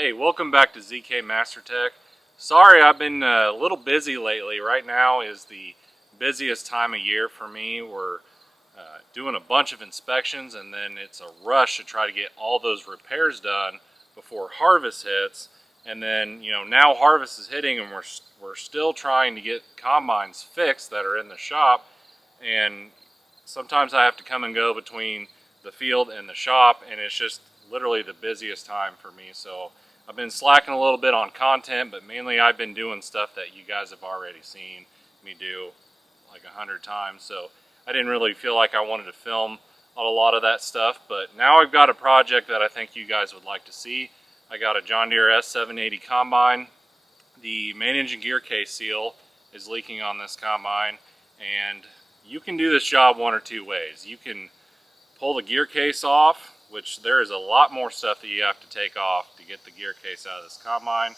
Hey, welcome back to ZK MasterTech. Sorry, I've been a little busy lately. Right now is the busiest time of year for me. We're doing a bunch of inspections, and then it's a rush to try to get all those repairs done before harvest hits. And then, now harvest is hitting, and we're still trying to get combines fixed that are in the shop. And sometimes I have to come and go between the field and the shop, and it's just literally the busiest time for me. So I've been slacking a little bit on content, but mainly I've been doing stuff that you guys have already seen me do like 100 times. So I didn't really feel like I wanted to film a lot of that stuff, but now I've got a project that I think you guys would like to see. I got a John Deere S780 combine. The main engine gear case seal is leaking on this combine, and you can do this job one or two ways. You can pull the gear case off, which there is a lot more stuff that you have to take off to get the gear case out of this combine,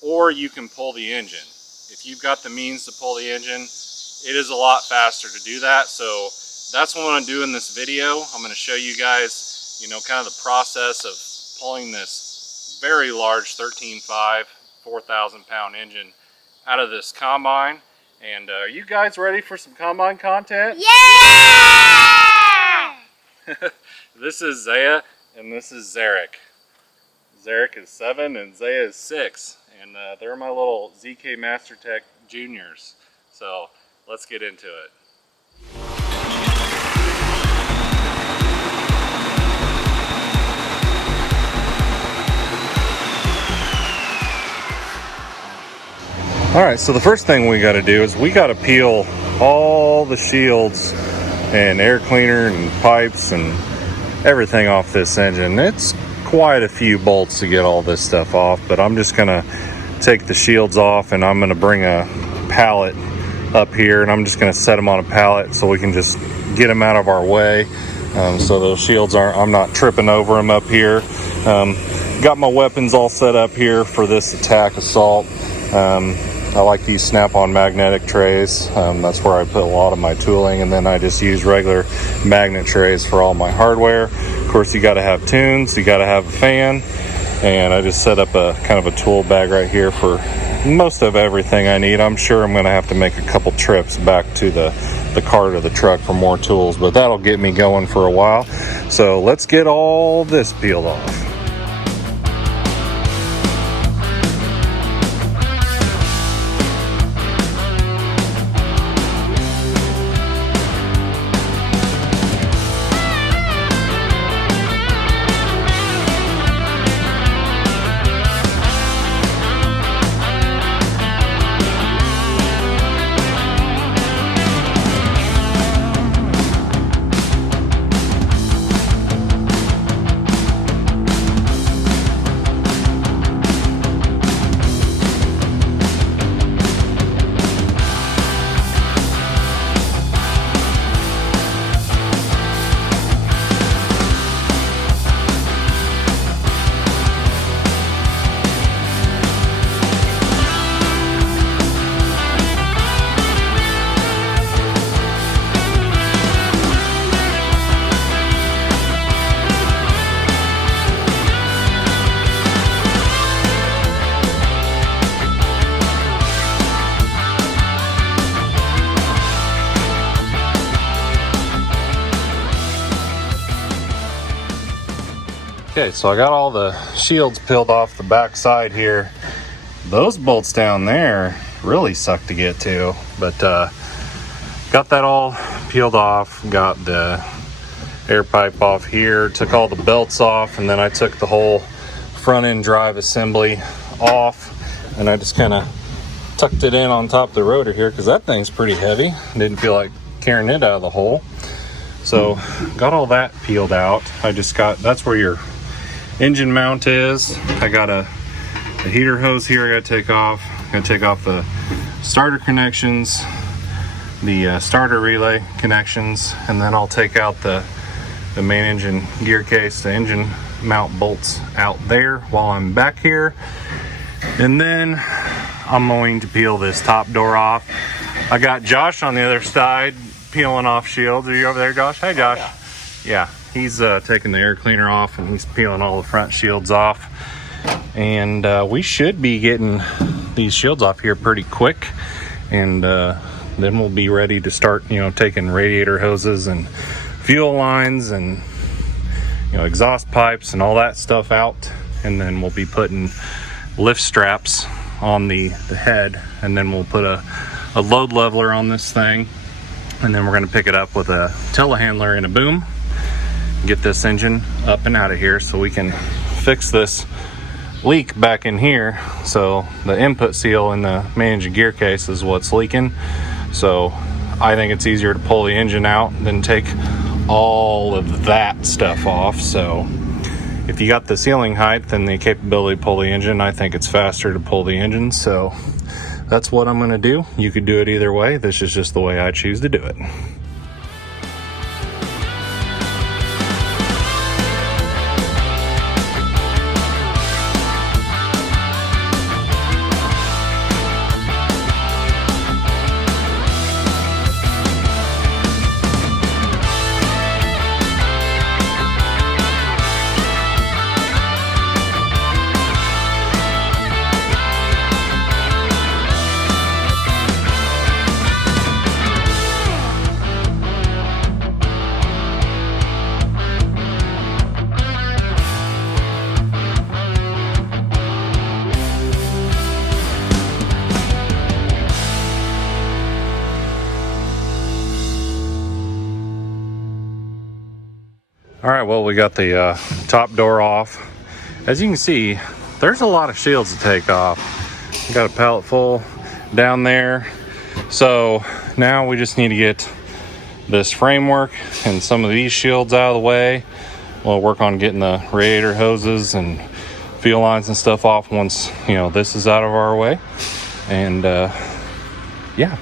or you can pull the engine. If you've got the means to pull the engine, it is a lot faster to do that. So that's what I'm going to do in this video. I'm going to show you guys, kind of the process of pulling this very large 13.5, 4,000 pound engine out of this combine. And are you guys ready for some combine content? Yeah! This is Zaya and this is Zarek. Zarek is 7 and Zaya is 6, and they're my little ZK MasterTech juniors. So let's get into it. Alright, so the first thing we got to do is we got to peel all the shields and air cleaner and pipes and everything off this engine. It's quite a few bolts to get all this stuff off, but I'm just gonna take the shields off, and I'm gonna bring a pallet up here, and I'm just gonna set them on a pallet so we can just get them out of our way, so those shields I'm not tripping over them up here. Got my weapons all set up here for this attack assault. I like these snap-on magnetic trays. That's where I put a lot of my tooling, and then I just use regular magnet trays for all my hardware. Of course, you got to have tunes, you got to have a fan, and I just set up a kind of a tool bag right here for most of everything I need. I'm sure I'm going to have to make a couple trips back to the cart of the truck for more tools, but that'll get me going for a while. So let's get all this peeled off. Okay, so I got all the shields peeled off the back side here. Those bolts down there really suck to get to, but got that all peeled off. Got the air pipe off here, took all the belts off, and then I took the whole front end drive assembly off, and I just kind of tucked it in on top of the rotor here because that thing's pretty heavy. Didn't feel like carrying it out of the hole. So got all that peeled out. That's where your engine mount is. I got a heater hose here I gotta take off. I'm gonna take off the starter connections, the starter relay connections, and then I'll take out the main engine gear case, the engine mount bolts out there while I'm back here. And then I'm going to peel this top door off. I got Josh on the other side peeling off shields. Are you over there, Josh? Hey, Josh. Oh, yeah, he's taking the air cleaner off, and he's peeling all the front shields off. and we should be getting these shields off here pretty quick, and then we'll be ready to start, taking radiator hoses and fuel lines and exhaust pipes and all that stuff out, and then we'll be putting lift straps on the head, and then we'll put a load leveler on this thing, and then we're going to pick it up with a telehandler and a boom, get this engine up and out of here so we can fix this leak back in here. So the input seal in the managing gear case is what's leaking, so I think it's easier to pull the engine out than take all of that stuff off. So if you got the ceiling height and the capability to pull the engine, I think it's faster to pull the engine. So that's what I'm going to do. You could do it either way. This is just the way I choose to do it. All right, well, we got the top door off. As you can see, there's a lot of shields to take off. We got a pallet full down there. So now we just need to get this framework and some of these shields out of the way. We'll work on getting the radiator hoses and fuel lines and stuff off once, this is out of our way. And yeah.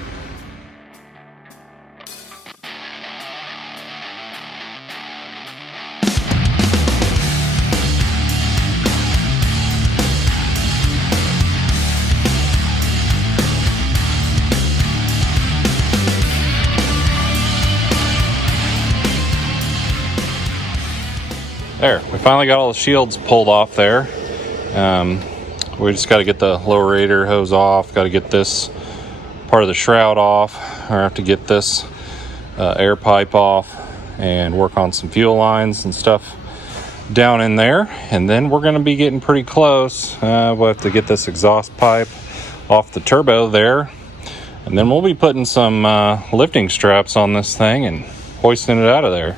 There, we finally got all the shields pulled off there. We just got to get the lower radiator hose off, got to get this part of the shroud off, or have to get this air pipe off and work on some fuel lines and stuff down in there. And then we're going to be getting pretty close. We'll have to get this exhaust pipe off the turbo there, and then we'll be putting some lifting straps on this thing and hoisting it out of there.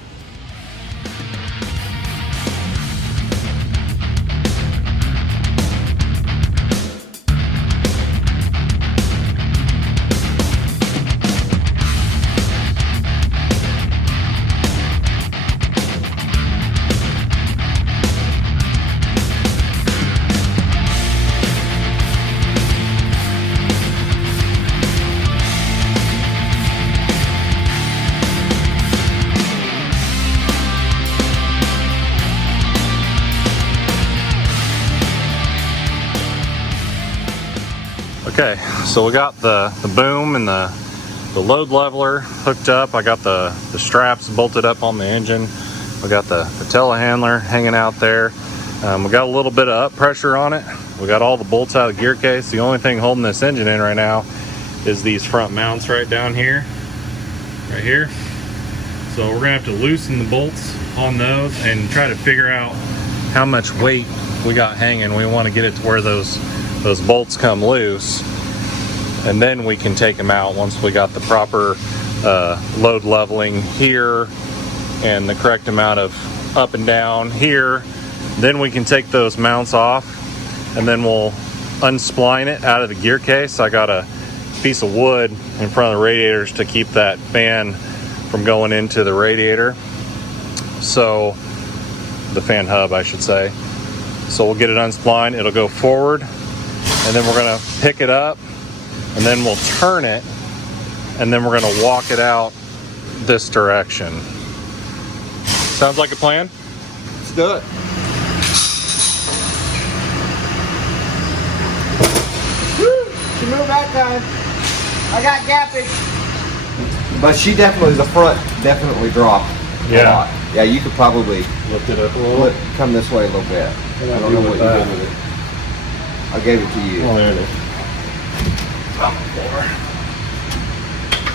Okay, so we got the boom and the load leveler hooked up. I got the straps bolted up on the engine. We got the telehandler hanging out there. We got a little bit of up pressure on it. We got all the bolts out of the gear case. The only thing holding this engine in right now is these front mounts right down here, right here. So we're gonna have to loosen the bolts on those and try to figure out how much weight we got hanging. We want to get it to where those bolts come loose, and then we can take them out once we got the proper load leveling here and the correct amount of up and down here. Then we can take those mounts off, and then we'll unspline it out of the gear case. I got a piece of wood in front of the radiators to keep that fan from going into the radiator, so the fan hub I should say. So we'll get it unsplined, it'll go forward, and then we're gonna pick it up, and then we'll turn it, and then we're gonna walk it out this direction. Sounds like a plan? Let's do it. Woo! She moved that time. I got gappage. But she definitely, the front definitely dropped a lot. Yeah, you could probably lift it up a little. come this way a little bit. I don't know what you did with it. I gave it to you. Oh, there it is. Top floor.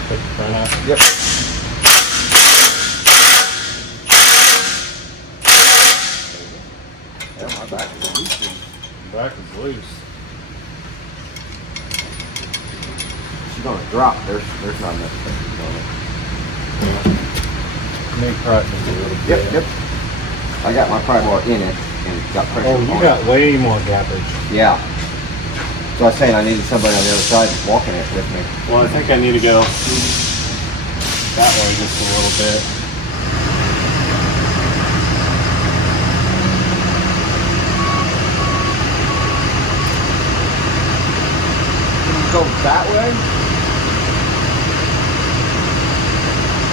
Take the front out. Yep. Yeah, my back is loose. Back is loose. She's gonna drop. There's not enough pressure on it. Yeah. May practice a little bit. Yep. I got my pry bar in it and got pressure Oh, on you it. got way more gappage. Yeah. So I was saying I needed somebody on the other side walking it with me. Well, I think I need to go that way just a little bit. Go that way?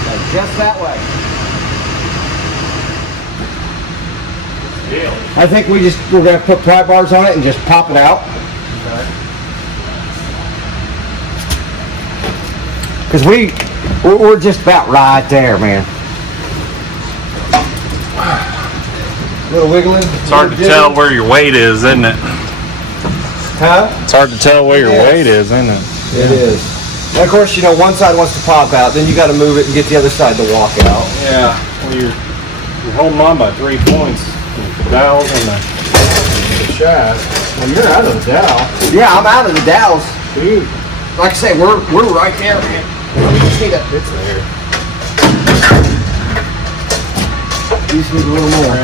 No, just that way. Deal. I think we're gonna put pry bars on it and just pop it out. Okay. Cause we're just about right there, man. A little wiggling. It's hard to tell where your weight is, isn't it? Huh? It's hard to tell where your weight is, isn't it? It is. And of course, you know, one side wants to pop out, then you got to move it and get the other side to walk out. Yeah. Well, you're holding on by 3 points. The dowels and the shaft. When you're out of the dowel. Yeah, I'm out of the dowels. Dude. Like I say, we're right there, man. We just need a. It's there. You just need a little more.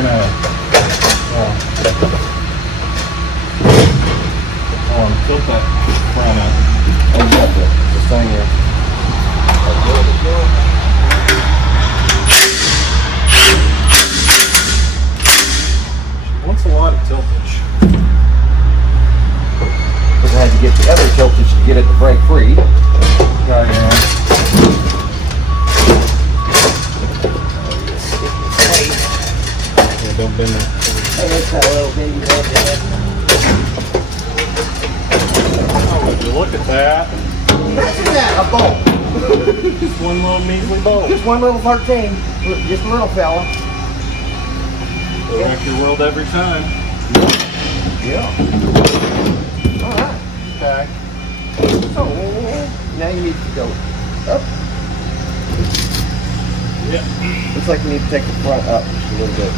Tilt that front up. Oh, you got the thing here. Wants a lot of tiltage. Because I had to get the other tiltage to get it to break free. Right, yeah. Don't bend that. Hey, it's that little baby head there. Oh, would you look at that? Look at that, a bolt. Just one little measly bolt. Just one little 13. Just a little fella. It'll wreck your world every time. Yeah. Alright. Okay. So, now you need to go up. Yep. Looks like you need to take the front up just a little bit.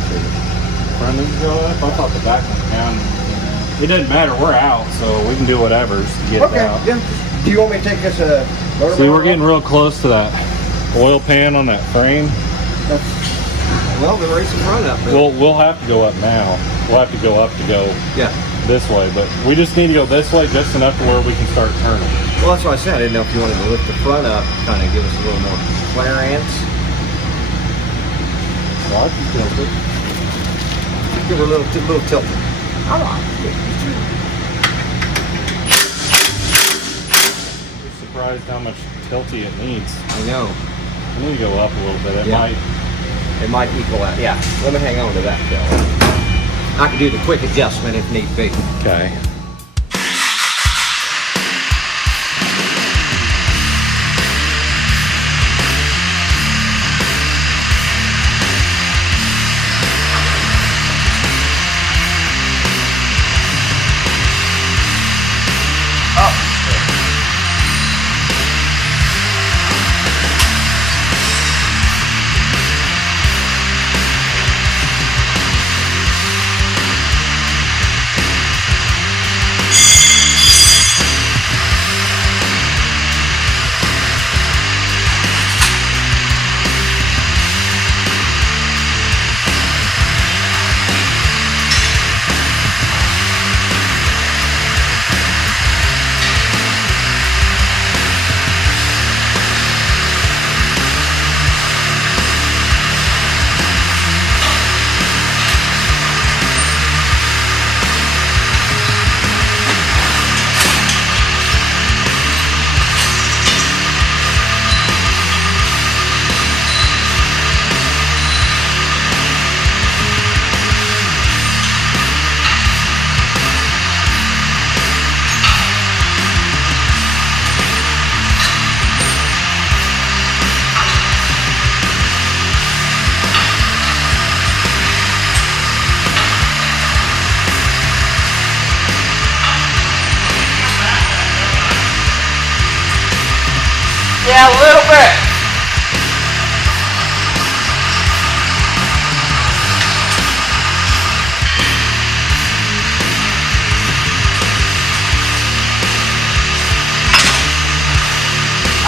Front needs to go up. I thought the back went down. It doesn't matter. We're out, so we can do whatever to get it Okay, out. yeah. Do you want me to take this motor See, barrel we're getting off? real close to that oil pan on that frame. Well, then raise the front up. We'll have to go up now. We'll have to go up to go Yeah. this way, but we just need to go this way just enough to where we can start turning. Well, that's what I said. I didn't know if you wanted to lift the front up, kind of give us a little more clearance. Well, I can tilt it. Give her a little tilted. All right. I'm surprised how much tilty it needs. I know. I need to go up a little bit. It might equal out. Yeah. Let me hang on to that, Bill. I can do the quick adjustment if need be. Okay.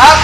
Up.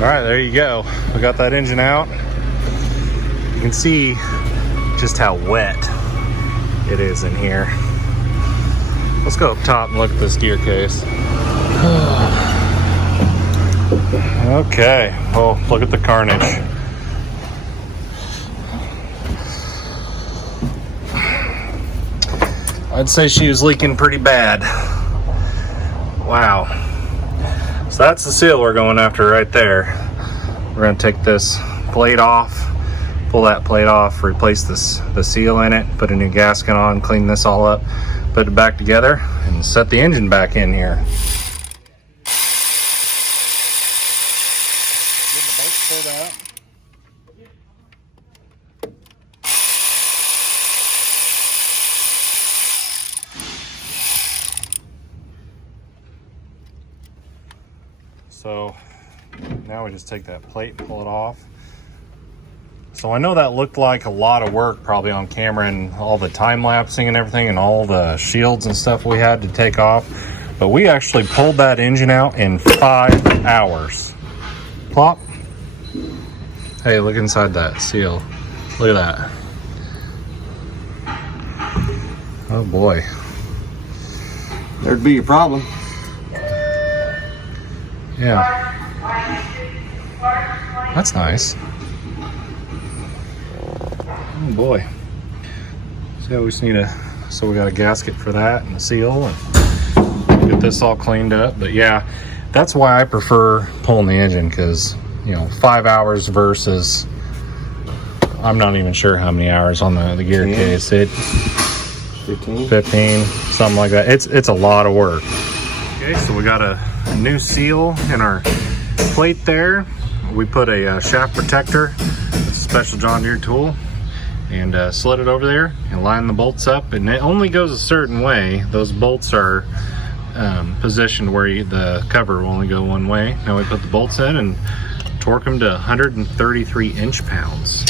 All right, there you go. We got that engine out. You can see just how wet it is in here. Let's go up top and look at this gear case. Okay, well, look at the carnage. I'd say she was leaking pretty bad. Wow. So that's the seal we're going after right there. We're gonna take this plate off, pull that plate off, replace the seal in it, put a new gasket on, clean this all up, put it back together, and set the engine back in here. Get the boat pulled out. So now we just take that plate and pull it off. So I know that looked like a lot of work probably on camera and all the time lapsing and everything and all the shields and stuff we had to take off, but we actually pulled that engine out in 5 hours. Plop. Hey, look inside that seal. Look at that. Oh boy. There'd be your problem. Yeah. That's nice. Oh boy. So we just need so we got a gasket for that and a seal and get this all cleaned up. But yeah, that's why I prefer pulling the engine, because, you know, 5 hours versus, I'm not even sure how many hours on the gear case. 15, something like that. It's a lot of work. Okay, so we got a new seal in our plate there. We put a shaft protector, it's a special John Deere tool, and slid it over there and line the bolts up, and it only goes a certain way. Those bolts are positioned where the cover will only go one way. Now we put the bolts in and torque them to 133 inch-pounds.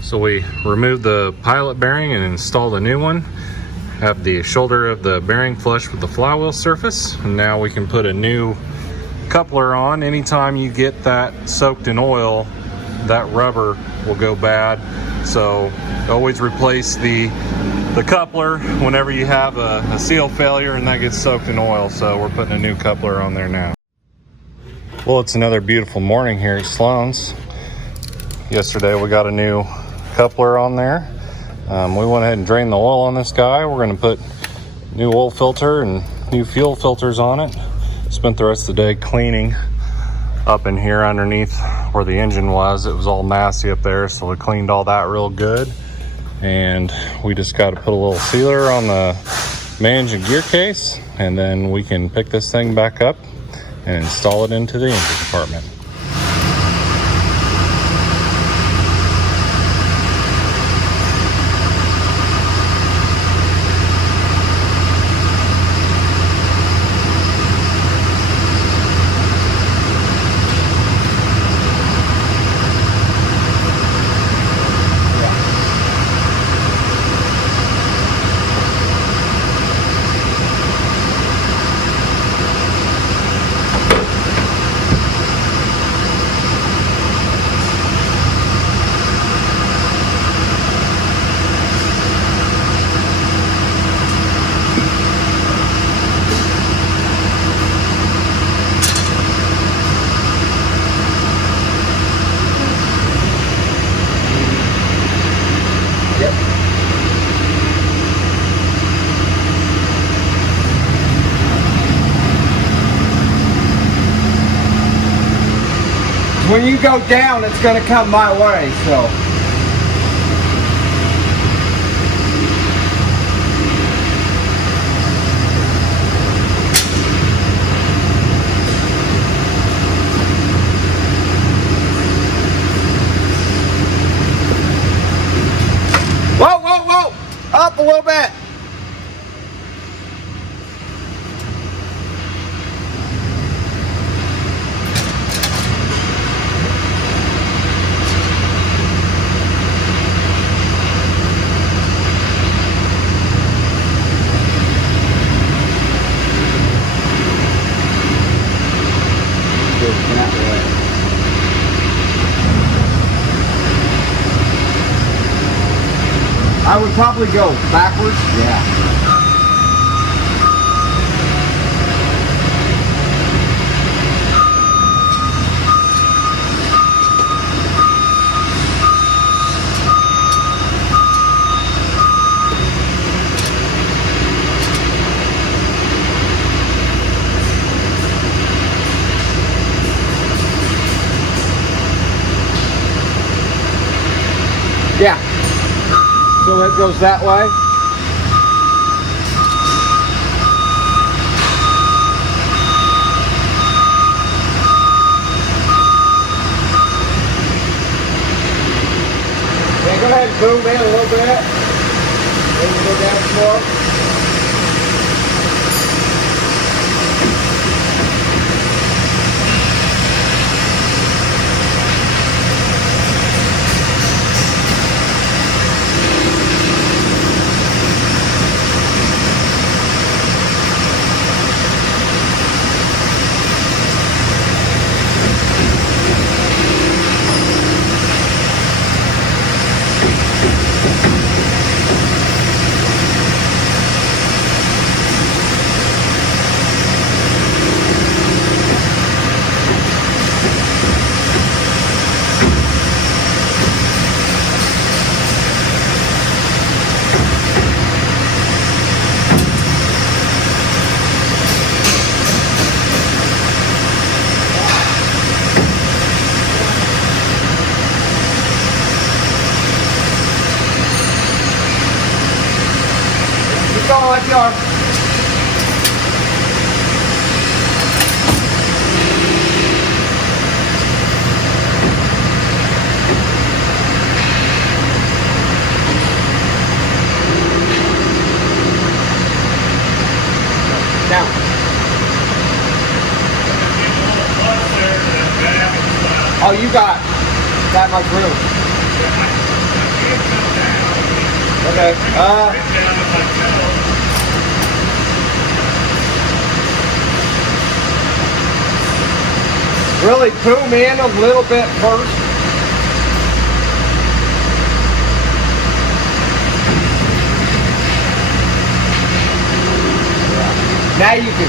So we removed the pilot bearing and installed a new one. Have the shoulder of the bearing flush with the flywheel surface, and now we can put a new coupler on. Anytime you get that soaked in oil, that rubber will go bad, so always replace the coupler whenever you have a seal failure and that gets soaked in oil. So we're putting a new coupler on there now. Well, it's another beautiful morning here at Sloan's. Yesterday we got a new coupler on there. We went ahead and drained the oil on this guy. We're going to put new oil filter and new fuel filters on it. Spent the rest of the day cleaning up in here underneath where the engine was. It was all nasty up there, so we cleaned all that real good. And we just got to put a little sealer on the main engine gear case, and then we can pick this thing back up and install it into the engine compartment. When you go down, it's going to come my way, so. Whoa, whoa, whoa! Up a little bit. I would probably go backwards. Yeah. Yeah. So it goes that way. Yeah, go ahead and boom in a little bit. Then you go down some more. Go like you are. you got that much room. Okay. Really boom in a little bit first. Now you can.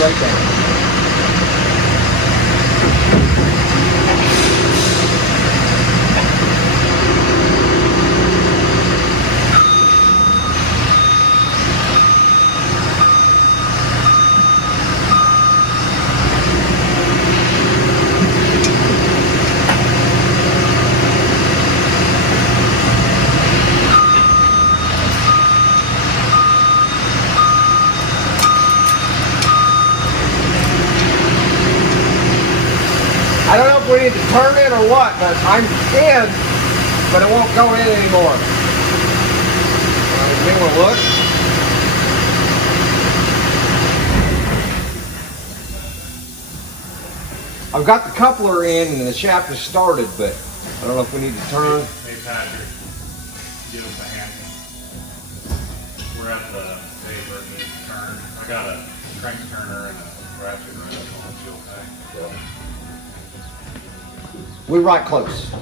Right there. I don't know if we need to turn it or what, but I'm in, but it won't go in anymore. You want to look? I've got the coupler in and the shaft is started, but I don't know if we need to turn. Hey Patrick, give us a hand. We're at the phase where it needs to turn. I got a crank turner and a ratchet wrench on it. Okay. Yeah. We're right close.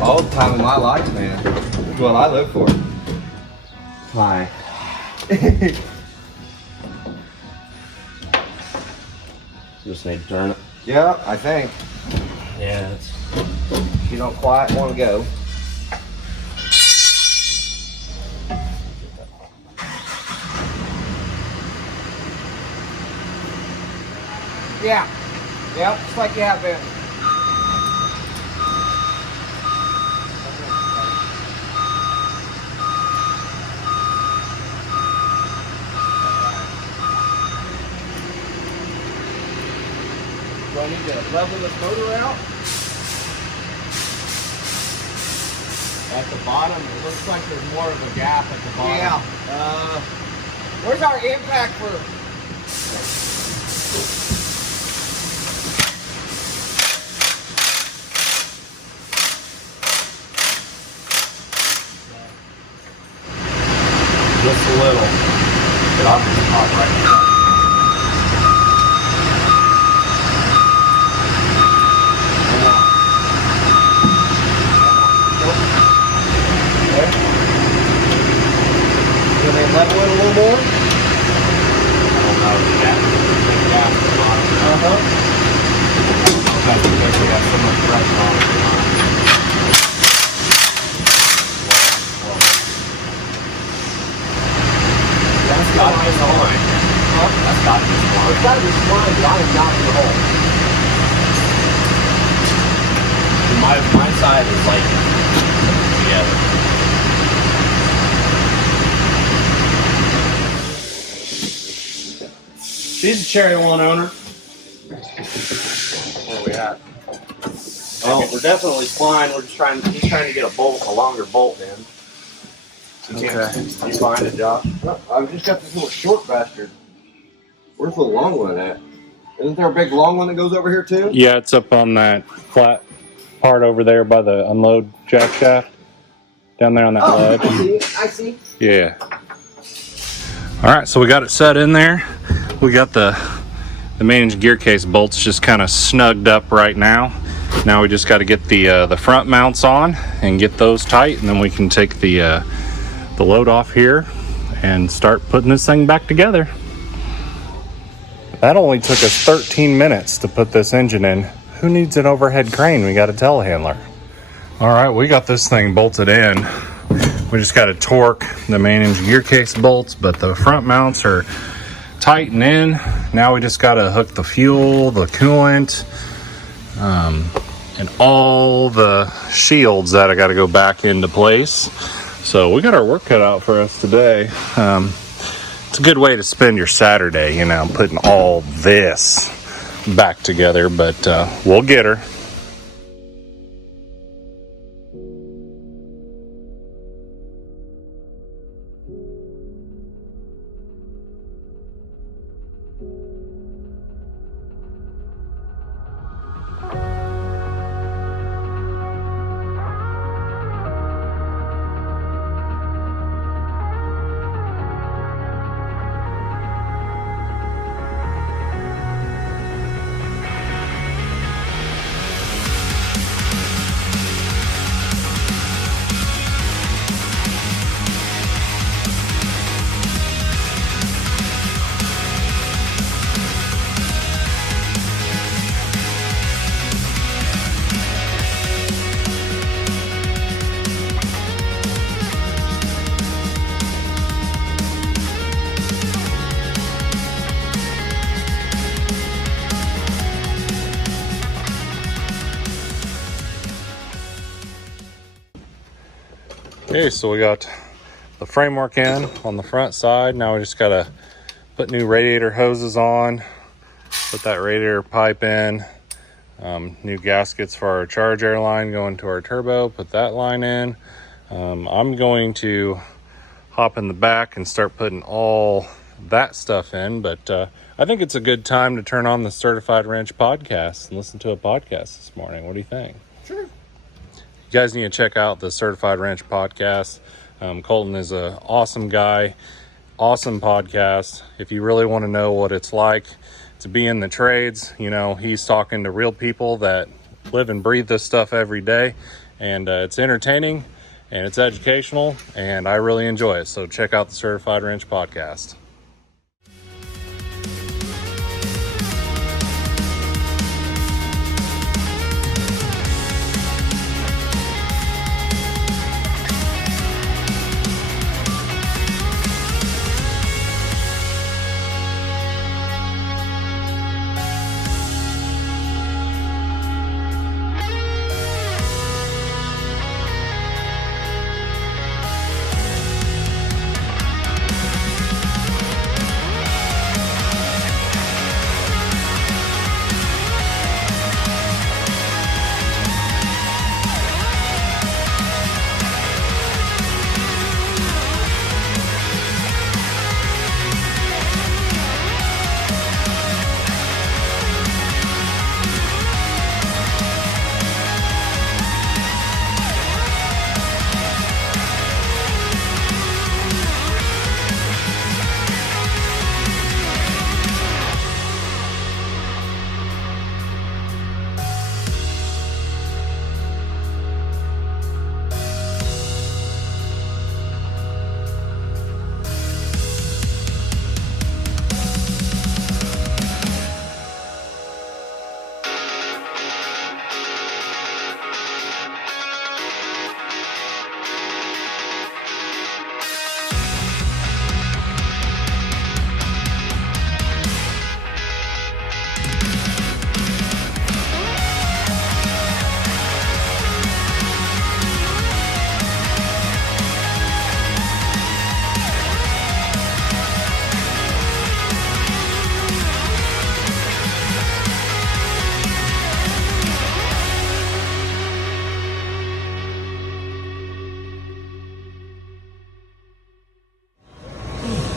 All the time in my life, man. That's what I live for. Hi. Just need to turn it. Yeah, I think. Yeah, it's... You don't quite want to go. Yeah. Yep, just like you have been. Do I need to level this motor out? At the bottom, it looks like there's more of a gap at the bottom. Yeah. Where's our impact for? Just a little. But I'll just pop right in front. Can they level it a little more? I don't know. The gap at the bottom. Sometimes because we got so much pressure on it. That's got to be spline. That's got to be spline. It's got to be spline, but I am not in the hole. My side is like together. She's a Cherry 1 owner. Where are we at? Oh, we're definitely spline. We're just trying. He's trying to get a longer bolt in. Okay. You find it, Josh? No, I've just got this little short bastard. Where's the long one at? Isn't there a big long one that goes over here too? Yeah, it's up on that flat part over there by the unload jack shaft. Down there on that ledge. I see. Yeah. All right, so we got it set in there. We got the main gear case bolts just kind of snugged up right now. Now we just got to get the front mounts on and get those tight, and then we can take the load off here and start putting this thing back together. That only took us 13 minutes to put this engine in. Who needs an overhead crane? We got a telehandler. All right, we got this thing bolted in. We just got to torque the main engine gear case bolts, but the front mounts are tight and in. Now we just got to hook the fuel, the coolant, and all the shields that I got to go back into place. So we got our work cut out for us today. It's a good way to spend your Saturday, you know, putting all this back together, but we'll get her. Okay, so we got the framework in on the front side. Now we just gotta put new radiator hoses on, put that radiator pipe in, new gaskets for our charge air line going to our turbo, put that line in. I'm going to hop in the back and start putting all that stuff in, but I think it's a good time to turn on the Certified Wrench podcast and listen to a podcast this morning. What do you think? Sure. You guys need to check out the Certified Wrench podcast. Colton is an awesome guy, awesome podcast. If you really want to know what it's like to be in the trades, you know, he's talking to real people that live and breathe this stuff every day, and it's entertaining and it's educational, and I really enjoy it. So check out the Certified Wrench podcast.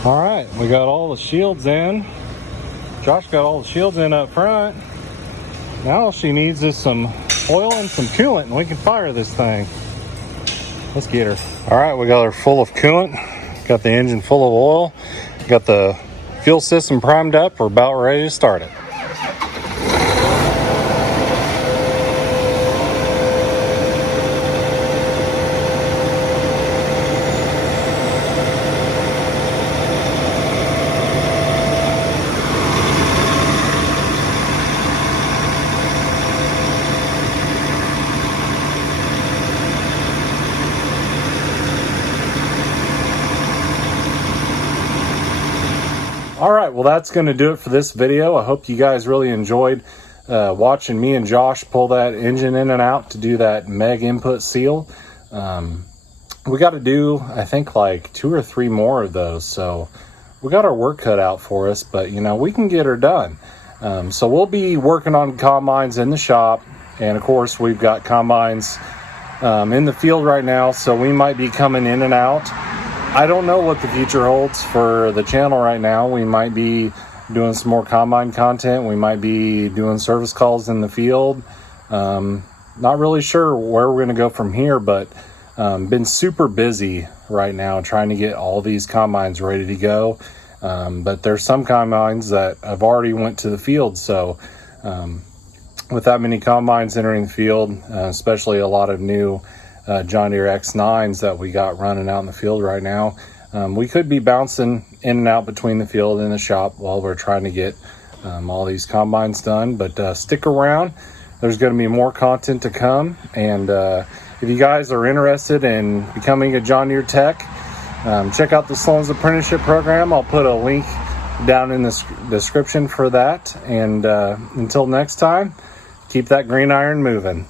All right, we got all the shields in. Josh got all the shields in up front. Now all she needs is some oil and some coolant, and we can fire this thing. Let's get her. All right, we got her full of coolant. Got the engine full of oil. Got the fuel system primed up. We're about ready to start it. All right, well, that's going to do it for this video. I hope you guys really enjoyed watching me and Josh pull that engine in and out to do that meg input seal. We got to do, I think, like 2 or 3 more of those. So we got our work cut out for us, but, you know, we can get her done. So we'll be working on combines in the shop, and of course we've got combines in the field right now, so we might be coming in and out. I don't know what the future holds for the channel right now. We might be doing some more combine content. We might be doing service calls in the field. Not really sure where we're going to go from here, but been super busy right now trying to get all these combines ready to go. But there's some combines that I've already went to the field, so with that many combines entering the field, especially a lot of new John Deere S780s that we got running out in the field right now, we could be bouncing in and out between the field and the shop while we're trying to get all these combines done. But stick around. There's going to be more content to come, and if you guys are interested in becoming a John Deere tech, check out the Sloan's apprenticeship program. I'll put a link down in the description for that. And until next time, keep that green iron moving.